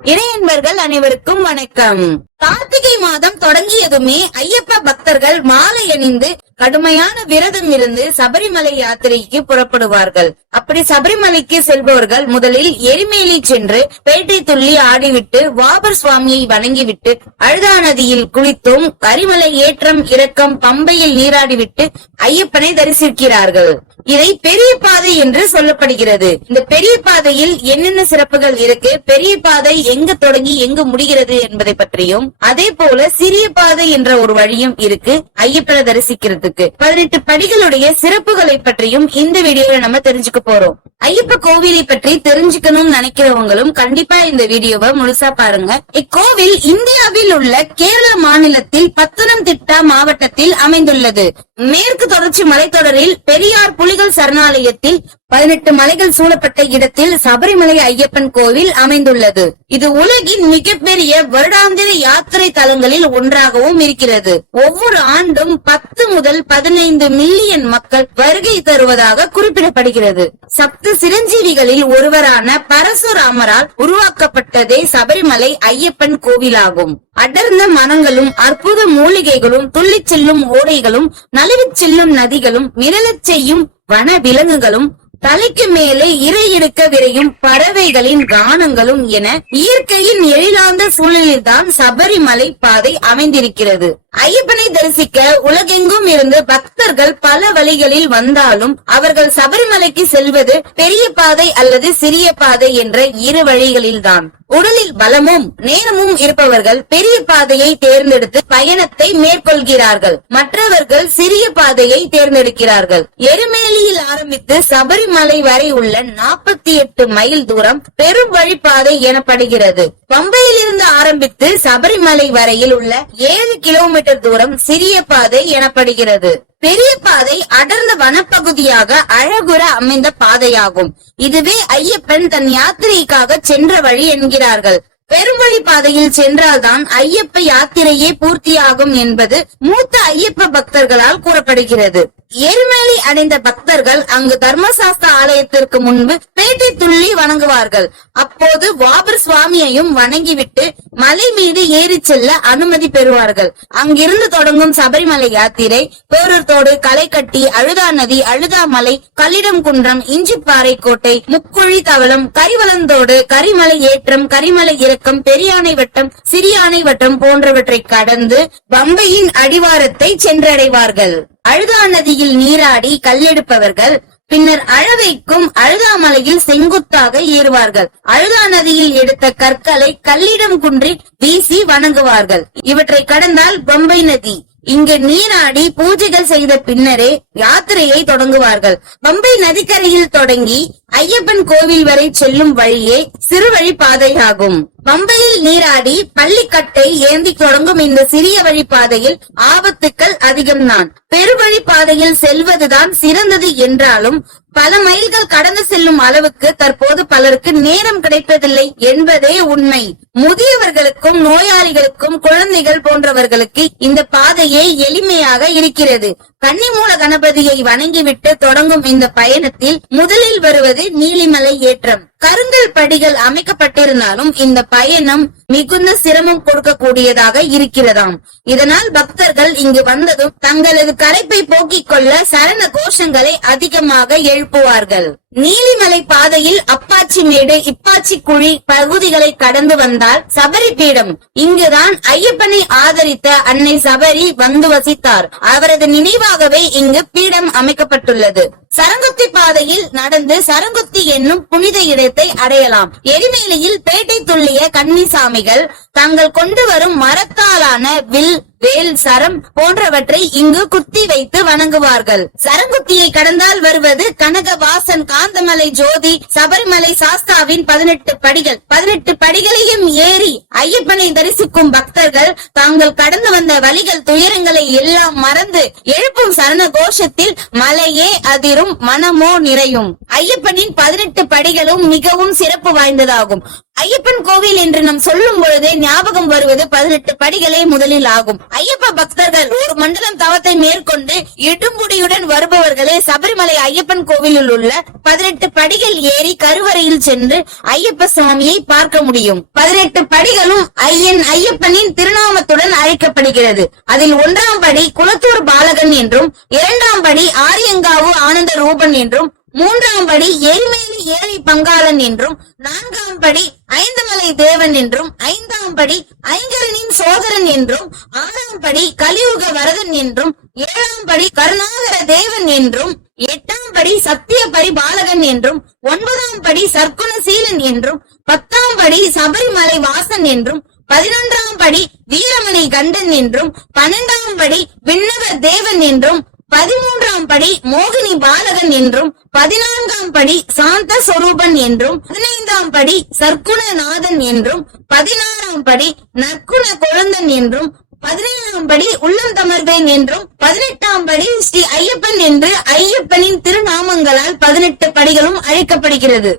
இறையன்பர்கள் அனைவருக்கும் வணக்கம். கார்த்திகை மாதம் தொடங்கியதுமே ஐயப்ப பக்தர்கள் மாலை அணிந்து கடுமையான விரதம் இருந்து சபரிமலை யாத்திரைக்கு புறப்படுவார்கள். அப்படி சபரிமலைக்கு செல்பவர்கள் முதலில் எரிமேலி சென்று பேட்டை துள்ளி ஆடிவிட்டு வாபர் சுவாமியை வணங்கிவிட்டு அழுதா நதியில் குளித்தும் கரிமலை ஏற்றம் இறக்கம் பம்பையில் நீராடிவிட்டு ஐயப்பனை தரிசிக்கிறார்கள். இதை பெரிய பாதை என்று சொல்லப்படுகிறது. இந்த பெரிய பாதையில் என்னென்ன சிறப்புகள் இருக்கு, பெரிய பாதை எங்கு தொடங்கி எங்கு முடிகிறது என்பதை பற்றியும், அதே போல சிறிய பாதை என்ற ஒரு வழியும் இருக்கு ஐயப்பனை தரிசிக்கிறதுக்கு. 18 படிகளுடைய சிறப்புகளை பற்றியும் இந்த வீடியோல நம்ம தெரிஞ்சுக்க போறோம். ஐயப்ப கோவிலை பற்றி தெரிஞ்சுக்கணும்னு நினைக்கிறவங்களும் கண்டிப்பா இந்த வீடியோவை முழுசா பாருங்க. இக்கோவில் இந்தியாவில் உள்ள கேரள மாநிலத்தில் பத்தனம்திட்டா மாவட்டத்தில் அமைந்துள்ளது. மேற்கு தொடர்ச்சி மலைத்தொடரில் பெரியார் புலிகள் சரணாலயத்தில் 18 மலைகள் சூழப்பட்ட இடத்தில் சபரிமலை ஐயப்பன் கோவில் அமைந்துள்ளது. இது உலகின் மிகப்பெரிய வருடாந்திர யாத்திரை தலங்களில் ஒன்றாகவும் இருக்கிறது. ஒவ்வொரு ஆண்டும் 10 முதல் 15 மில்லியன் மக்கள் வருகை தருவதாக குறிப்பிடப்படுகிறது. சப்த சிரஞ்சீவிகளில் ஒருவரான பரசுராமரால் உருவாக்கப்பட்டதே சபரிமலை ஐயப்பன் கோவிலாகும். அடர்ந்த மரங்களும் அற்புத மூலிகைகளும் துள்ளிச் செல்லும் ஓடைகளும் நழுவிச் செல்லும் நதிகளும் மிரளச் செய்யும் வன விலங்குகளும் தலைக்கு மேலே இரையெடுக்க விரையும் பறவைகளின் கானங்களும் என இயற்கையின் எழிலார்ந்த சூழலில்தான் சபரிமலை பாதை அமைந்திருக்கிறது. ஐயப்பனை தரிசிக்க உலகெங்கும் இருந்து பக்தர்கள் பல வழிகளில் வந்தாலும் அவர்கள் சபரிமலைக்கு செல்வது பெரிய பாதை அல்லது சிறிய பாதை என்ற இரு வழிகளில்தான். உடலில் பலமும் நேரமும் இருப்பவர்கள் பெரிய பாதையை தேர்ந்தெடுத்து பயணத்தை மேற்கொள்கிறார்கள். மற்றவர்கள் சிறிய பாதையை தேர்ந்தெடுக்கிறார்கள். எருமேலியில் ஆரம்பித்து சபரிமலை வரை உள்ள 48 மைல் தூரம் பெரும் வழிப்பாதை எனப்படுகிறது. பம்பையில் இருந்து ஆரம்பித்து சபரிமலை வரையில் உள்ள 7 கிலோமீட்டர் தூரம் சிறிய பாதை எனப்படுகிறது. பெரிய பாதை அடர்ந்த வனப்பகுதியாக அழகுற அமைந்த பாதையாகும். இதுவே ஐயப்பன் தன் யாத்திரைக்காக சென்ற வழி என்கிறார்கள். பெருவழி பாதையில் சென்றால்தான் ஐயப்ப யாத்திரையே பூர்த்தியாகும் என்பது மூத்த ஐயப்ப பக்தர்களால் கூறப்படுகிறது. எருமேலி அடைந்த பக்தர்கள் அங்கு தர்மசாஸ்திர ஆலயத்திற்கு முன்பு பேட்டை துள்ளி வணங்குவார்கள். அப்போது வாபர் சுவாமியையும் வணங்கிவிட்டு மலை மீது ஏறி செல்ல அனுமதி பெறுவார்கள். அங்கிருந்து தொடங்கும் சபரிமலை யாத்திரை பேரூர்தோடு, களைக்கட்டி, அழுதா நதி, அழுதாமலை, கல்லிடம்குன்றம், இஞ்சிப்பாறை கோட்டை, முக்குழி தவளம், கரிவலந்தோடு, கரிமலை ஏற்றம், கரிமலை இறக்கம், பெரியானை வட்டம், சிறியானை வட்டம் போன்றவற்றை கடந்து பம்பையின் அடிவாரத்தை சென்றடைவார்கள். அழுதா நதியில் நீராடி கல்லெடுப்பவர்கள் பின்னர் அழவைக்கும் அழுதாமலையில் செங்குத்தாக ஏறுவார்கள். அழுதா நதியில் எடுத்த கற்களை கல்லிடம் குன்றில் வீசி வணங்குவார்கள். இவற்றை கடந்தால் பம்பை நதி. இங்கு நீராடி பூஜைகள் செய்த பின்னரே யாத்திரையை தொடங்குவார்கள். பம்பை நதிக்கரையில் தொடங்கி ஐயப்பன் கோவில் வரை செல்லும் வழியே சிறுவழி பாதையாகும். பம்பையில் நீராடி பள்ளிக்கட்டை ஏந்தி தொடங்கும் இந்த சிறிய வழி பாதையில் ஆபத்துக்கள் அதிகம்தான். பெருவழி பாதையில் செல்வதுதான் சிறந்தது என்றாலும் பல மைல்கள் கடந்து செல்லும் அளவுக்கு தற்போது பலருக்கு நேரம் கிடைப்பதில்லை என்பதே உண்மை. முதியவர்களுக்கும் நோயாளிகளுக்கும் குழந்தைகள் போன்றவர்களுக்கு இந்த பாதையே எளிமையாக இருக்கிறது. கன்னிமூல கணபதியை வணங்கிவிட்டு தொடங்கும் இந்த பயணத்தில் முதலில் வருவது நீலிமலை ஏற்றம். கருங்கல் படிகள் அமைக்கப்பட்டிருந்தாலும் இந்த பயணம் மிகுந்த சிரமம் கொடுக்கக்கூடியதாக இருக்கிறதாம். இதனால் பக்தர்கள் இங்கு வந்ததும் தங்களது களைப்பை போக்கிக் கொள்ள சரண கோஷங்களை அதிகமாக எழுப்புவார்கள். நீலிமலை பாதையில் அப்பாச்சி மேடு, இப்பாச்சி குழி பகுதிகளை கடந்து வந்தால் சபரி பீடம். இங்குதான் ஐயப்பனை ஆதரித்த அன்னை சபரி வந்து வசித்தார். அவரது நினைவாகவே இங்கு பீடம் அமைக்கப்பட்டுள்ளது. சரங்குத்தி பாதையில் நடந்து சரங்குத்தி என்னும் புனித இடத்தை அடையலாம். எரிமேலியில் பேட்டை துள்ளிய கன்னிசாமிகள் தாங்கள் கொண்டு வரும் மரத்தாலான வில், வேல், சரம் போன்றவற்றை இங்கு குத்தி வைத்து வணங்குவார்கள். சரங்குத்தியை கடந்தால் வருவது கனகவாசன், காந்தமலை ஜோதி, சபரிமலை சாஸ்தாவின் 18 படிகள். 18 படிகளையும் ஏறி ஐயப்பனை தரிசிக்கும் பக்தர்கள் தாங்கள் கடந்து வந்த வழிகள், துயரங்களை எல்லாம் மறந்து எழுப்பும் சரண கோஷத்தில் மலையே அதிரும், மனமோ நிறையும். ஐயப்பனின் 18 படிகளும் மிகவும் சிறப்பு வாய்ந்ததாகும். ஐயப்பன் கோவில் என்று நாம் சொல்லும் பொழுதே ஞாபகம் வருவது 18 படிகளே முதலில் ஆகும். ஐயப்ப பக்தர்கள் ஒரு மண்டலம் தவத்தை மேற்கொண்டு இடும்புடியுடன் வருபவர்களே சபரிமலை ஐயப்பன் கோவிலில் உள்ள 18 படிகள் ஏறி கருவறையில் சென்று ஐயப்ப சுவாமியை பார்க்க முடியும். 18 படிகளும் ஐயப்பனின் திருநாமத்துடன் அழைக்கப்படுகிறது. அதில் 1ஆம் படி குளத்தூர் பாலகன் என்றும், 2ஆம் படி ஆரியங்காவு ஆனந்த ரூபன் என்றும், 3ஆம் படி எரிமேலி ஏழை பங்காளன் என்றும், 4ஆம் படி ஐந்தமலை தேவன் என்றும், 5ஆம் படி ஐங்கரனின் சோதரன் என்றும், 6ஆம் படி கலியுக வரதன் என்றும், 7ஆம் படி கருணாகர தேவன் என்றும், 8ஆம் படி சத்திய பரிபாலகன் என்றும், 9ஆம் படி சர்க்குணசீலன் என்றும், 10ஆம் படி சபரிமலை வாசன் என்றும், 11ஆம் படி வீரமணி கண்டன் என்றும், 12ஆம் படி விண்ணக தேவன் என்றும், 13ஆம் படி மோகினி பாலகன் என்றும், 14ஆம் படி சாந்த சொரூபன் என்றும், 15ஆம் படி சர்க்குணநாதன் என்றும், 16ஆம் படி நற்குண கொழுந்தன் என்றும், 17ஆம் படி உள்ளம் தமர்வேன் என்றும், 18ஆம் படி ஸ்ரீ ஐயப்பன் என்று ஐயப்பனின் திருநாமங்களால் 18 படிகளும் அழைக்கப்படுகிறது.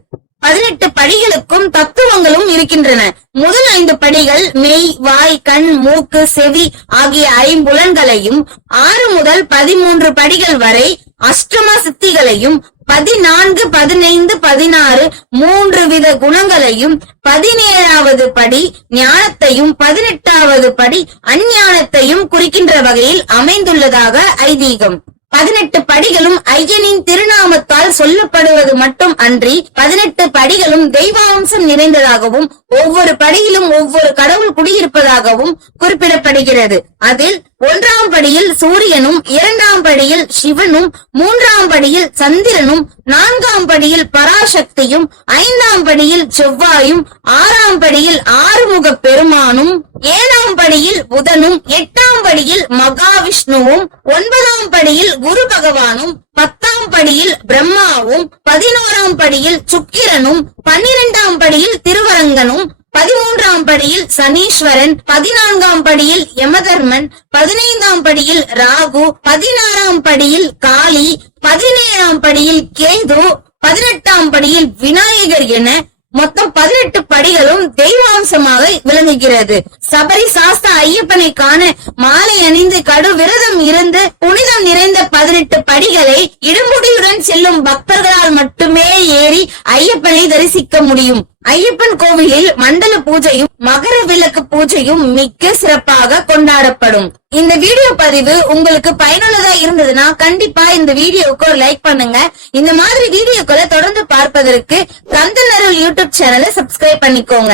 18 படிகளுக்கும் தத்துவங்களும் இருக்கின்றன. முதல் 5 படிகள் மெய், வாய், கண், மூக்கு, செவி ஆகிய ஐம்புலன்களையும், 6 முதல் 13 படிகள் வரை அஷ்டம சித்திகளையும், 14, 15, 16 3 வித குணங்களையும், 17ஆவது படி ஞானத்தையும், 18ஆவது படி அஞ்ஞானத்தையும் குறிக்கின்ற வகையில் அமைந்துள்ளதாக ஐதீகம். 18 படிகளும் ஐயனின் திருநாமத்தால் சொல்லப்படுவது மட்டும் அன்றி 18 படிகளும் தெய்வாம்சம் நிறைந்ததாகவும் ஒவ்வொரு படியிலும் ஒவ்வொரு கடவுள் குடியிருப்பதாகவும் குறிப்பிடப்படுகிறது. அதில் 1ஆம் படியில் சூரியனும், 2ஆம் படியில் சிவனும், 3ஆம் படியில் சந்திரனும், 4ஆம் படியில் பராசக்தியும், 5ஆம் படியில் செவ்வாயும், 6ஆம் படியில் ஆறுமுக பெருமானும், 7ஆம் படியில் புதனும், 8ஆம் படியில் மகாவிஷ்ணுவும், 9ஆம் படியில் குரு பகவானும், 10ஆம் படியில் பிரம்மாவும், 11ஆம் படியில் சுக்கிரனும், 12ஆம் படியில் திருவரங்கனும், 13ஆம் படியில் சனீஸ்வரன், 14ஆம் படியில் யமதர்மன், 15ஆம் படியில் ராகு, 16ஆம் படியில் காளி, 17ஆம் படியில் கேது, 18ஆம் படியில் விநாயகர் என மொத்தம் 18 படிகளும் தெய்வாம்சமாக விளங்குகிறது. சபரி சாஸ்தா ஐயப்பனை காண மாலை அணிந்து கடு விரதம் இருந்து புனிதம் நிறைந்த 18 படிகளை இடுமுடியுடன் செல்லும் பக்தர்களால் மட்டுமே ஏறி ஐயப்பனை தரிசிக்க முடியும். ஐயப்பன் கோவிலில் மண்டல பூஜையும் மகர விளக்கு பூஜையும் மிக்க சிறப்பாக கொண்டாடப்படும். இந்த வீடியோ பதிவு உங்களுக்கு பயனுள்ளதா இருந்ததுன்னா கண்டிப்பா இந்த வீடியோவுக்கு ஒரு லைக் பண்ணுங்க. இந்த மாதிரி வீடியோக்களை தொடர்ந்து பார்ப்பதற்கு கந்தனருள் யூடியூப் சேனலை சப்ஸ்கிரைப் பண்ணிக்கோங்க.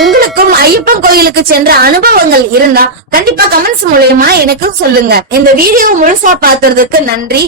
உங்களுக்கும் ஐயப்பன் கோயிலுக்கு சென்ற அனுபவங்கள் இருந்தா கண்டிப்பா கமெண்ட்ஸ் மூலமா எனக்கு சொல்லுங்க. இந்த வீடியோ முழுசா பார்த்ததுக்கு நன்றி.